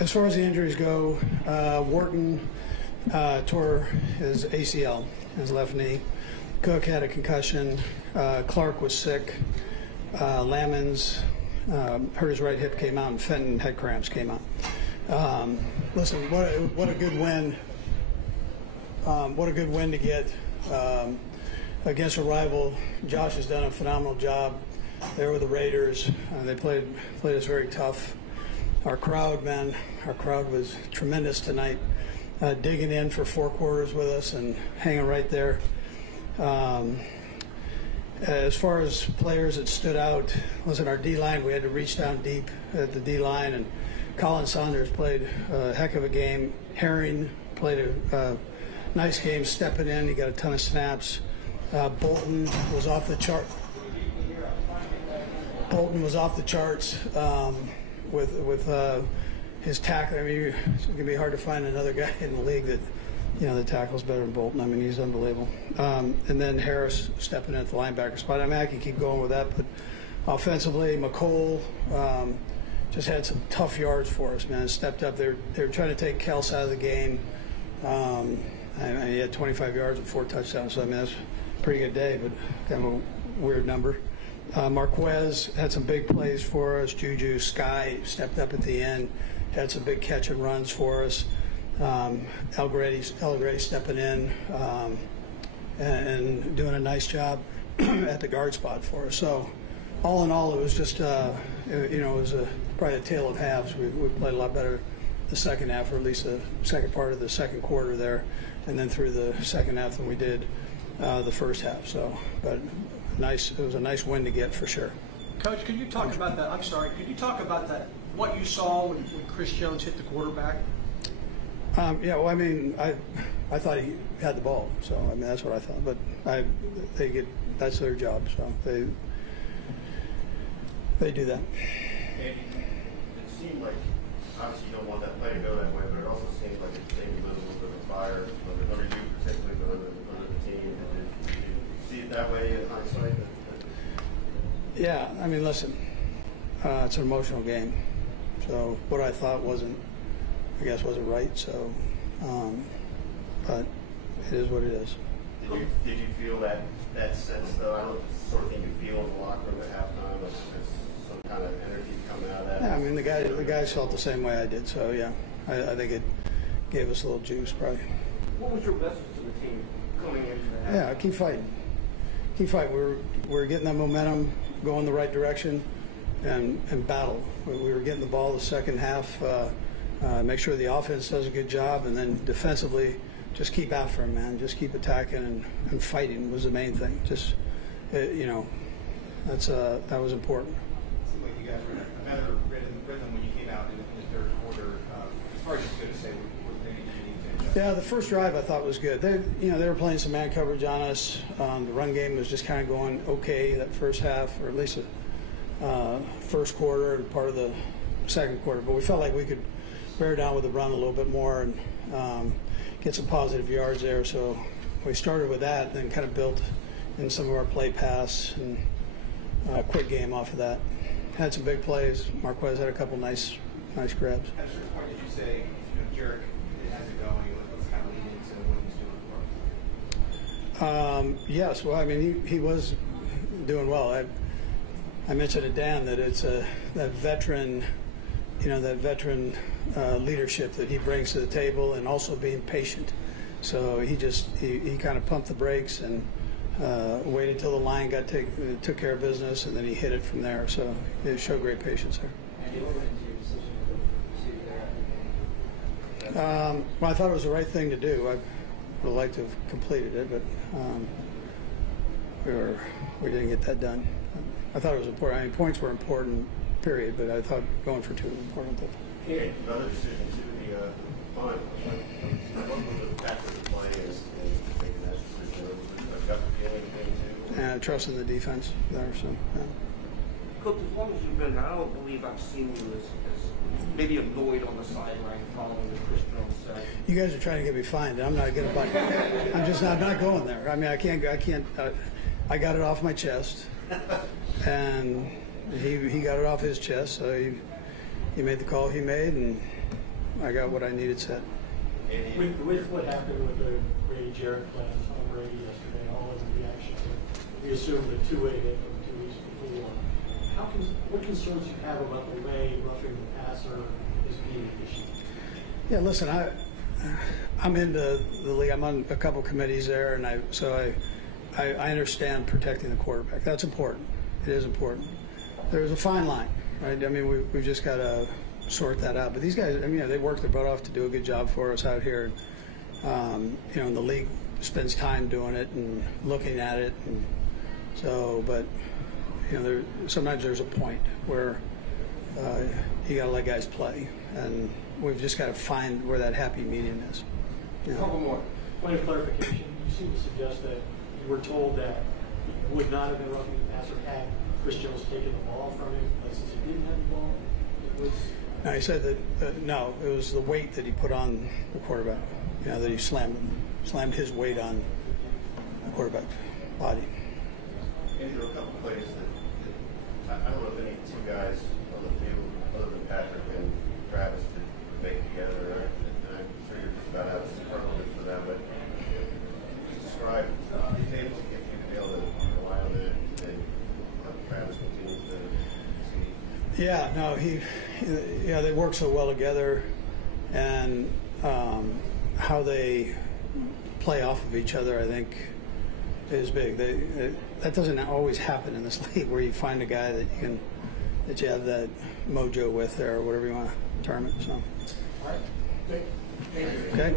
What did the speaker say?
As far as the injuries go, Wharton tore his ACL, his left knee. Cook had a concussion. Clark was sick. Lammons hurt his right hip, came out, and Fenton had cramps, came out. Listen, what a good win. What a good win to get against a rival. Josh has done a phenomenal job there with the Raiders. They played us very tough. Our crowd, man, our crowd was tremendous tonight, digging in for 4 quarters with us and hanging right there. As far as players that stood out, listen, our D-line, we had to reach down deep at the D-line, and Colin Saunders played a heck of a game. Herring played a nice game stepping in. He got a ton of snaps. Bolton was off the chart. Bolton was off the charts with his tackle. I mean, it's going to be hard to find another guy in the league that, that tackles better than Bolton. I mean, he's unbelievable. And then Harris stepping in at the linebacker spot. I mean, I can keep going with that, but offensively, McCole just had some tough yards for us, man. Stepped up. They were trying to take Kels out of the game. And he had 25 yards and 4 touchdowns. So, I mean, that's a pretty good day, but kind of a weird number. Marquez had some big plays for us. Juju, Sky stepped up at the end, had some big catch and runs for us. Algrady stepping in and doing a nice job at the guard spot for us. So, all in all, it was just, it was probably a tale of halves. We played a lot better the second half, or at least the second part of the second quarter there, and then through the second half than we did the first half. So, but nice. It was a nice win to get for sure. Coach, could you talk about that? I'm sorry. Could you talk about that? What you saw when Chris Jones hit the quarterback? Yeah. Well, I mean, I thought he had the ball. So I mean, that's what I thought. But that's their job. So they do that. It seemed like, obviously you don't want that play to go that way, but it also seems like it's maybe lit a little bit of fire under you particularly, but under the team. Did you see it that way in hindsight? Yeah, I mean, listen, it's an emotional game. So what I thought wasn't right. So, but it is what it is. Did you feel that sense though? I don't know, sort of thing you feel in the locker room at halftime, like some kind of energy coming out of that. Yeah, I mean the guys felt the same way I did. So yeah, I think it gave us a little juice probably. What was your message to the team going into that? Yeah, keep fighting. We're getting that momentum, going the right direction, and battle. We were getting the ball the second half. Make sure the offense does a good job, and then defensively, just keep after him, man. Just keep attacking and fighting was the main thing. Just, that was important. It seemed like you guys were in a better rhythm when you came out in the third quarter. It's hard to say what maybe you need to. Yeah, the first drive I thought was good. They were playing some man coverage on us. The run game was just kind of going okay that first half, or at least the first quarter and part of the second quarter. But we felt like we could bear down with the run a little bit more and get some positive yards there. So we started with that, and then kind of built in some of our play pass and quick game off of that. Had some big plays. Marquez had a couple nice grabs. At a certain point, did you say, Jarek has it going? Let's kind of lead into what he's doing for us? Yes. Well, I mean, he was doing well. I mentioned to Dan that it's that veteran leadership that he brings to the table, and also being patient. So he kind of pumped the brakes and waited till the line took care of business, and then he hit it from there. So it showed great patience there. Well, I thought it was the right thing to do. I would have liked to have completed it, but we didn't get that done. I thought it was important. I mean, points were important, period, but I thought going for 2 was important. Okay, another decision too, the punt. What was the factor of the play is making that decision? Was it a gut feeling thing too? And trusting the defense there. So, yeah. Coach, as long as you've been, I don't believe I've seen you as maybe annoyed on the sideline following the Chris Jones sack. You guys are trying to get me fined, and I'm not going to. I'm not going there. I mean, I can't. I got it off my chest, and he got it off his chest. So he made the call he made, and I got what I needed set. With what happened with the Reid Jarrett class on Reid yesterday, all of the reactions, we assumed a two-way hit from 2 weeks before. What concerns you have about the way roughing the passer is being issued? Yeah, listen, I'm into the league. I'm on a couple committees there, and I understand protecting the quarterback. That's important. It is important. There's a fine line, right? I mean, we've just got to sort that out. But these guys, I mean, they work their butt off to do a good job for us out here. And the league spends time doing it and looking at it, and so. But sometimes there's a point where you got to let guys play, and we've just got to find where that happy medium is. A couple more. Point of clarification. You seem to suggest that you were told that he would not have been roughing the passer had Chris Jones taken the ball from him, but since he didn't have the ball, it was. No, he said that no, it was the weight that he put on the quarterback. That he slammed his weight on the quarterback body. And there were a couple of plays that I don't know if any two guys on the field other than Patrick and Travis could make together. And I'm sure you're just about out of superlative for them, but just describe the tables if you feel that you rely on it and Travis continues to see. Yeah, no, they work so well together, and how they play off of each other, I think, is big. That doesn't always happen in this league, where you find a guy that you have that mojo with, or whatever you want to term it. So, All right. Thank you. Okay.